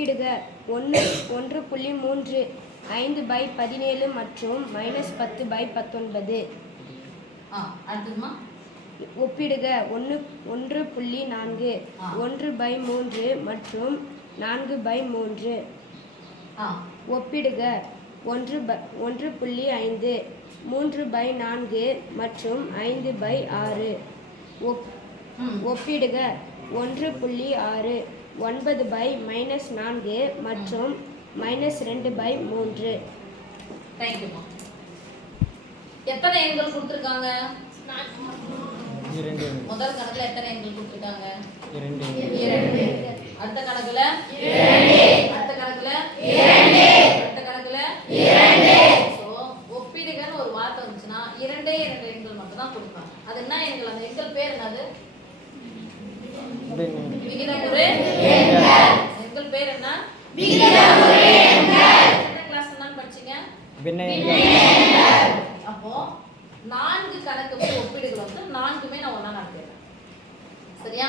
ஒப்பிடுக ஒன்று ஒன்று புள்ளி மூன்று ஐந்து பை பதினேழு மற்றும் மைனஸ் பத்து பை பத்தொன்பது. ஒப்பிடுக. ஒன்று ஒன்று புள்ளி நான்கு. ஒன்று பை மூன்று மற்றும் நான்கு பை மூன்று. ஒப்பிடுக. ஒன்று ப ஒன்று புள்ளி ஐந்து மூன்று பை நான்கு மற்றும் ஐந்து பை ஆறு. ஒப் ஒப்பிடுக. ஒன்று புள்ளி ஆறு ஒன்பது பை மைனஸ் நான்கு மற்றும் மைனஸ் ரெண்டு பை மூன்று. தேங்க்யூமா எத்தனை எண்கள் கொடுத்துருக்காங்க? முதல் கணக்குல எத்தனை எண்கள் கொடுத்துருக்காங்க? இரண்டு இரண்டு. அடுத்த கணக்குல? அடுத்த கணக்குல? அடுத்த கணக்குல? ஸோ ஒப்பீடுகள்னு ஒரு வார்த்தை வந்துச்சுன்னா இரண்டே இரண்டு எண்கள் மட்டும் தான் கொடுப்பாங்க. அது என்ன எண்கள்? அந்த எண்கள் பேர் என்னது? எண்கள். பேர் என்ன? எந்த கிளாஸ் என்னன்னு படிச்சீங்க? அப்போ நான்கு கணக்கு ஒப்பீடுகள் வந்து நான்குமே நான் ஒண்ணா நடத்திடுறேன். சரியா?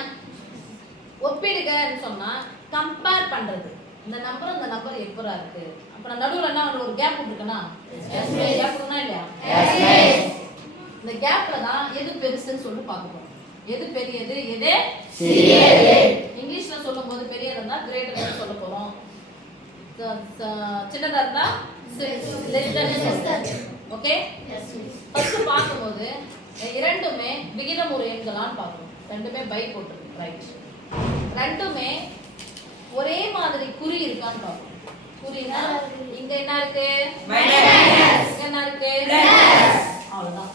ஒப்பீடுகன்னு சொன்னா கம்பேர் பண்றது. இந்த நம்பர் இந்த நம்பர் எப்பரா இருக்கு? அப்புறம் நடுவுல என்ன ஒரு கேப் விட்டுருக்கனா கேப் இல்லையா? இந்த கேப்ல தான் எது பெருசுன்னு சொல்லி பார்க்க போறோம் எது பெரியது? எது? இங்கிலீஷ்ல சொல்லும்போது பெரியதா இருந்தா கிரேட்டர் சொல்ல போறோம். சின்னதா இருந்தா ஓகே ஃபர்ஸ்ட் பார்க்கும்போது இரண்டுமே விகிதமுறு எண்களான்னு பார்க்கணும். ரெண்டுமே பை போட்டிருக்கு. ரைட் ரெண்டுமே ஒரே மாதிரி குறி இருக்கான்னு பார்க்கணும். குறினா இங்க என்ன இருக்கு? இங்க என்ன இருக்கு? அவ்வளவுதான்.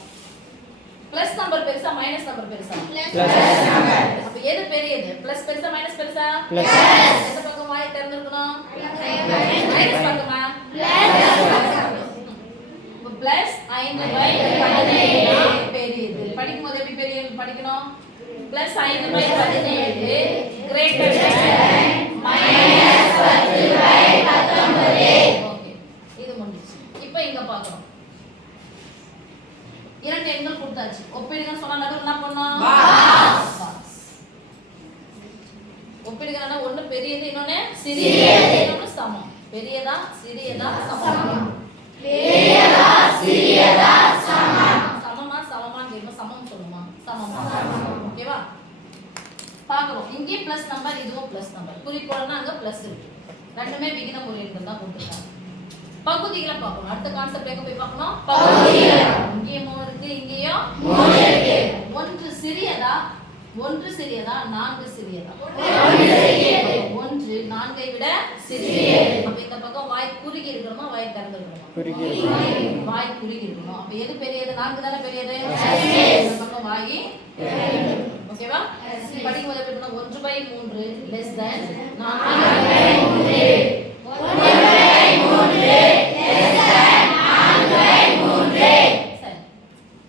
பிளஸ் நம்பர் பெருசா மைனஸ் நம்பர் பெருசா? அப்ப எது பெரியது? பிளஸ் பெருசா மைனஸ் பெருசா. எந்த பக்கம் வாய் திறந்திருக்கணும்? மைனஸ் பக்கமா? பிளஸ் ஐந்து பை பதினேழு. பெரியது. படிக்கும் போது எப்படி பெரிய படிக்கணும்? பிளஸ் ஐந்து பை பதினேழு. கிரேட்டர் மைனஸ் பத்து பை பத்தொன்பது ஓகே இது முடிஞ்சிச்சு இப்போ இங்க பார்க்கணும் இரண்டு எண்கள் கொடுத்தாச்சு. ஒப்பீடுகள் சொன்னா நடுவில் என்ன பண்ணோம் Box. ஒப்பீடுகள்னா ஒண்ணு பெரியது இன்னொன்னு சிறியது. இன்னொன்னு சமம். பெரியதா சிறியதா சமம்? சமமா. சமமான்னு கேட்கும் சமம். சொல்லுமா? சமமா. ஓகேவா? பார்க்குறோம். இங்கே ப்ளஸ் நம்பர் இதுவும் ப்ளஸ் நம்பர் குறிப்போடனா அங்க ப்ளஸ் இருக்கு. ரெண்டுமே விகித முறைகள் தான் கொடுத்துருக்காங்க. பகுதிகளை பார்க்கணும். அடுத்த கான்செப்ட் எங்க போய் பார்க்கணும்? இங்கேயும் மூணு இருக்கு இங்கேயும் ஒன்று சிறியதா? ஒன்று சிறியதா? நான்கு சிறியதா? ஒன்று நான்கை விட சிறியது. அப்ப இந்த பக்கம் வாய் குறுகி இருக்கணுமா? வாய் திறந்து இருக்கணுமா? வாய் குறுகி. இருக்கணும். அப்ப எது பெரியது? நான்கு தானே பெரியது? இந்த பக்கம் வாய் ஓகேவா? படிக்கும் போது எப்படி? ஒன்று பை மூன்று லெஸ் தென் நான்கு சரி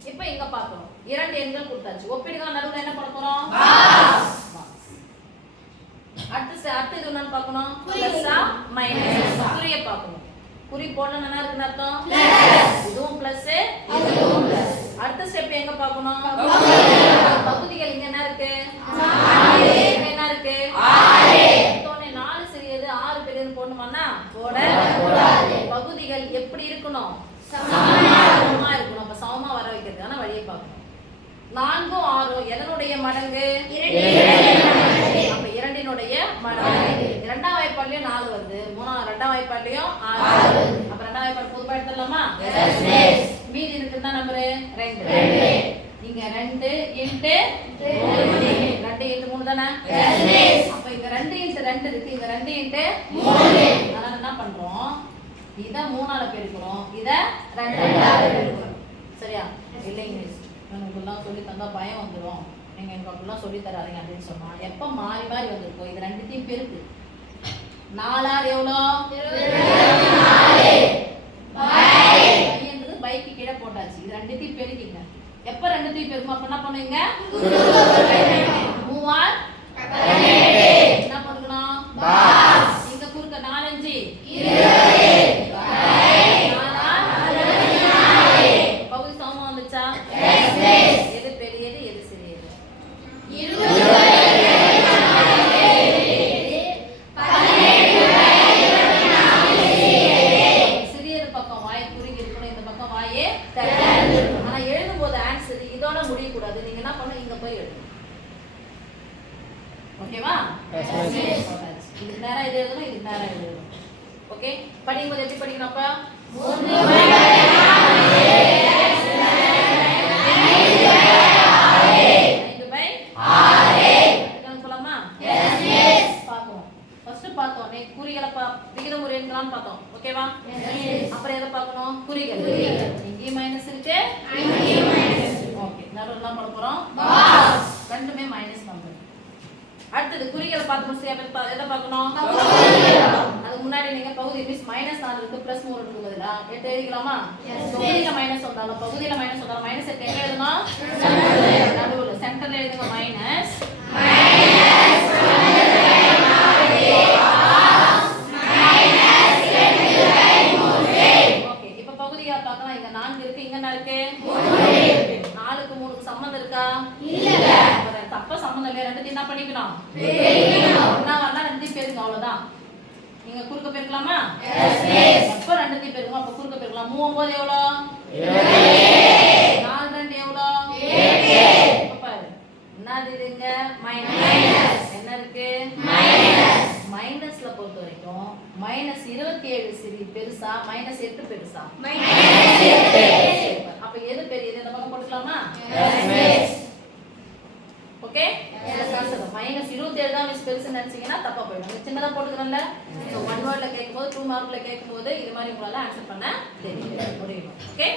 இப்போ இங்க பார்க்கணும் இரண்டு எண்கள் கொடுத்தாச்சு ஒப்பிடுங்க நடுவுல என்ன பண்ண போறோம் Box. அடுத்து ச- அடுத்து இது என்னன்னு பார்க்கணும் பிளஸ்ஸா மைனஸ் குறிய பார்க்கணும் குறி போடணும் என்ன இருக்குன்னு அர்த்தம்? இதுவும் பிளஸ் அடுத்த ஸ்டெப் எங்க பார்க்கணும்? பகுதிகள். இங்க என்ன இருக்கு? இங்க என்ன இருக்கு? நாலு சிறியது ஆறு பெரியது போடணுமானா போட பகுதிகள் எப்படி இருக்கணும்? சமமா இருக்கணும். அப்ப சமமா வர வைக்கிறதுக்கான வழியை பார்க்கணும். நான்கும் ஆறும் எதனுடைய மடங்கு. இரண்டினுடைய மடங்கு இரண்டாம் வாய்ப்பாட்லயும் நாலு வருது. மூணாம் ரெண்டாம் வாய்ப்பாட்லயும் ஆறு. அப்ப ரெண்டாம் வாய்ப்பாடு பொதுப்பா எடுத்துடலாமா? மீதி இருக்குன்னா நம்பரு ரெண்டு. இங்க ரெண்டு இன்ட்டு ரெண்டு. இன்ட்டு மூணு தானே? அப்ப இங்க ரெண்டு இன்ட்டு ரெண்டு இருக்கு. இங்க ரெண்டு இன்ட்டு அதனால என்ன பண்றோம்? இத மூணால பெருக்கிறோம் இத ரெண்டால பெருக்கிறோம் சரியா? இல்லைங்க. மிஸ் உங்களுக்குலாம் சொல்லி தந்தா பயம் வந்துடும் நீங்க எனக்கு அப்படிலாம் சொல்லி தராதீங்க அப்படின்னு சொன்னா எப்ப மாறி மாறி வந்திருக்கோம் இது ரெண்டுத்தையும் பெருக்கு. நாலாறு எவ்வளோ? பைக்கு கீழே போட்டாச்சு. இது ரெண்டுத்தையும் பெருக்கிங்க. எப்ப ரெண்டுத்தையும் பெருக்கும் அப்ப என்ன பண்ணுவீங்க? போய் எழுதணும் ஓகேவா இதுக்கு நேரா இது எழுதணும் இதுக்கு நேரா எழுதணும். ஓகே படிக்கும்போது எப்படி படிக்கணும் அப்பா? முடிச்சு எதை பார்க்கணும்? அதுக்கு முன்னாடி நீங்க பகுதி மீன்ஸ் மைனஸ் நாலு இருக்கு பிளஸ் மூணு இருக்கு பதிலா எட்டு எழுதிக்கலாமா? பகுதியில மைனஸ் வந்தாலும் பகுதியில மைனஸ் வந்தாலும் மைனஸ் எட்டு எங்க எழுதணும் நடுவுல சென்டர்ல எழுதுங்க மைனஸ் ஓகே இப்போ பகுதியா பார்க்கலாம்? இங்க நான்கு இருக்கு. இங்க என்ன இருக்கு? நாலுக்கு மூணுக்கு சம்மந்தம் இருக்கா? இல்ல. தப்ப சம்மந்தம் இல்லையா? ரெண்டுத்தையும் என்ன பண்ணிக்கணும் ஒண்ணா வரலாம் ரெண்டுத்தையும் பெருங்க அவ்வளவுதான் நீங்க குறுக்க பெருக்கலாமா எப்ப ரெண்டுத்தையும் பெருங்க அப்ப குறுக்க பெருக்கலாம் மூணு ஒன்பது எவ்வளோ? நாலு ரெண்டு எவ்வளோ? என்னது இதுங்க மைனஸ் என்ன இருக்கு? மைனஸ்ல பொறுத்த வரைக்கும் மைனஸ் இருபத்தி ஏழு சிறி பெருசா மைனஸ் எட்டு பெருசா? அப்ப எது பெரியது? இந்த பக்கம் போட்டுக்கலாமா? ஓகே மைனஸ் இருபத்தி ஏழு தான் மிஸ் பெருசு நினைச்சீங்கன்னா தப்பா போயிடும். சின்னதா போட்டுக்கிறோம்ல? ஒன் வேர்ட்ல கேட்கும்போது டூ மார்க்ல கேட்கும்போது இது மாதிரி உங்களால ஆன்சர் பண்ண தெரியும். முடியும் ஓகே